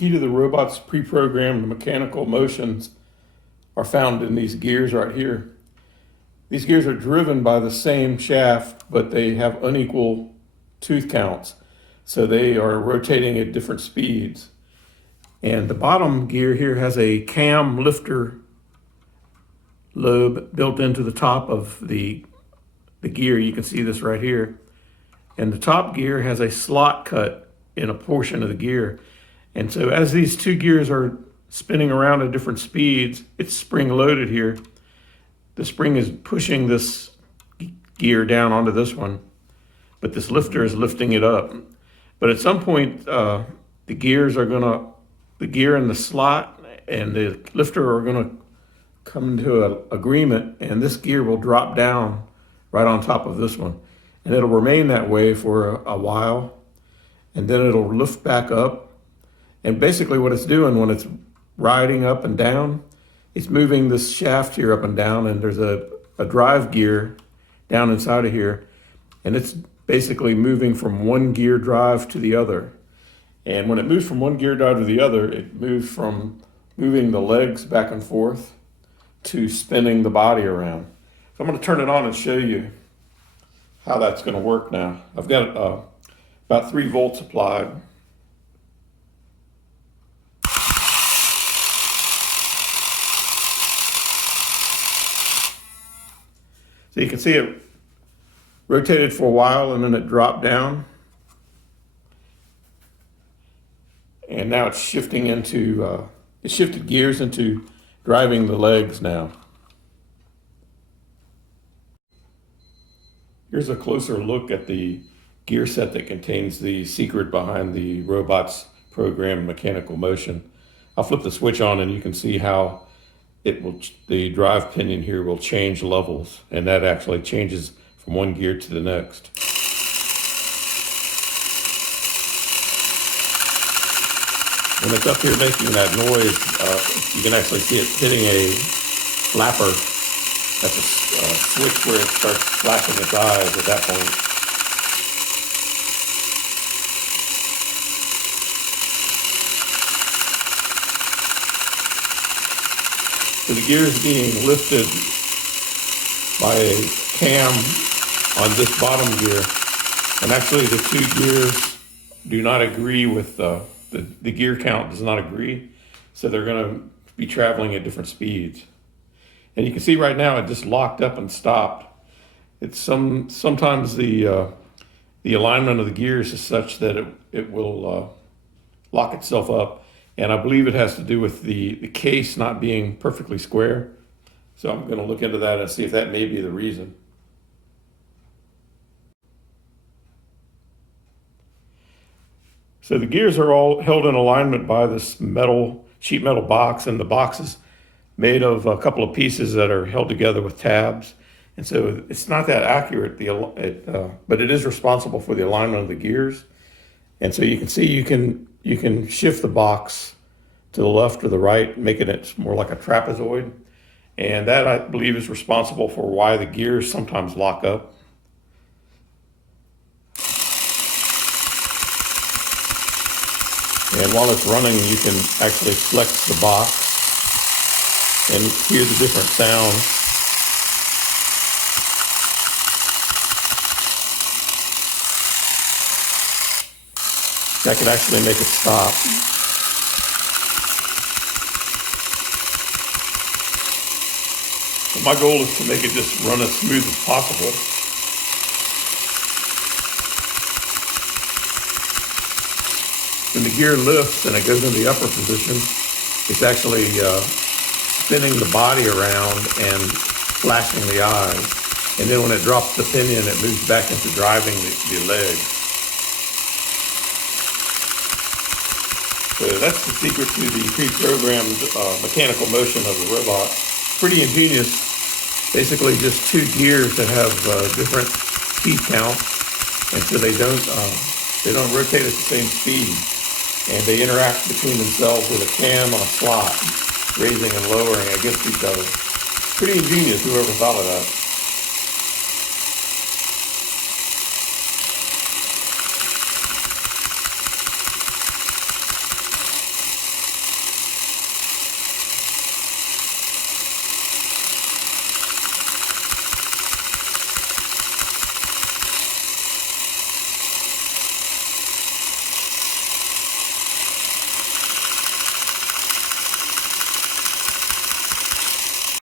key to the robot's pre-programmed mechanical motions are found in these gears right here. These gears are driven by the same shaft, but they have unequal tooth counts. So they are rotating at different speeds. And the bottom gear here has a cam lifter lobe built into the top of the gear. You can see this right here. And the top gear has a slot cut in a portion of the gear. And so as these two gears are spinning around at different speeds, it's spring loaded here. The spring is pushing this gear down onto this one, but this lifter is lifting it up. But at some point, the gear and the slot and the lifter are gonna come into an agreement, and this gear will drop down right on top of this one. And it'll remain that way for a while, and then it'll lift back up. And basically what it's doing when it's riding up and down, it's moving this shaft here up and down, and there's a drive gear down inside of here, and it's basically moving from one gear drive to the other. And when it moves from one gear drive to the other, it moves from moving the legs back and forth to spinning the body around. So I'm going to turn it on and show you how that's going to work now. I've got about 3 volts applied. So you can see it rotated for a while and then it dropped down. And now it's shifting into, it shifted gears into driving the legs now. Here's a closer look at the gear set that contains the secret behind the robot's programmed mechanical motion. I'll flip the switch on and you can see how the drive pinion here will change levels, and that actually changes from one gear to the next. When it's up here making that noise, you can actually see it hitting a flapper. That's a switch where it starts flashing its eyes at that point. So the gear is being lifted by a cam on this bottom gear, and actually the two gears do not agree with the gear count does not agree, so they're going to be traveling at different speeds. And you can see right now it just locked up and stopped. It's sometimes the alignment of the gears is such that it will lock itself up, and I believe it has to do with the case not being perfectly square. So I'm going to look into that and see if that may be the reason. So the gears are all held in alignment by this sheet metal box, and the box is made of a couple of pieces that are held together with tabs. And so it's not that accurate, but it is responsible for the alignment of the gears. And so you can see you can shift the box to the left or the right, making it more like a trapezoid. And that, I believe, is responsible for why the gears sometimes lock up. And while it's running, you can actually flex the box and hear the different sounds. That could actually make it stop. But my goal is to make it just run as smooth as possible. When the gear lifts and it goes into the upper position, it's actually spinning the body around and flashing the eyes. And then when it drops the pinion, it moves back into driving the legs. So that's the secret to the pre-programmed mechanical motion of the robot. Pretty ingenious. Basically just two gears that have different speed counts, and so they don't rotate at the same speed. And they interact between themselves with a cam and a slot, raising and lowering against each other. Pretty ingenious, whoever thought of that.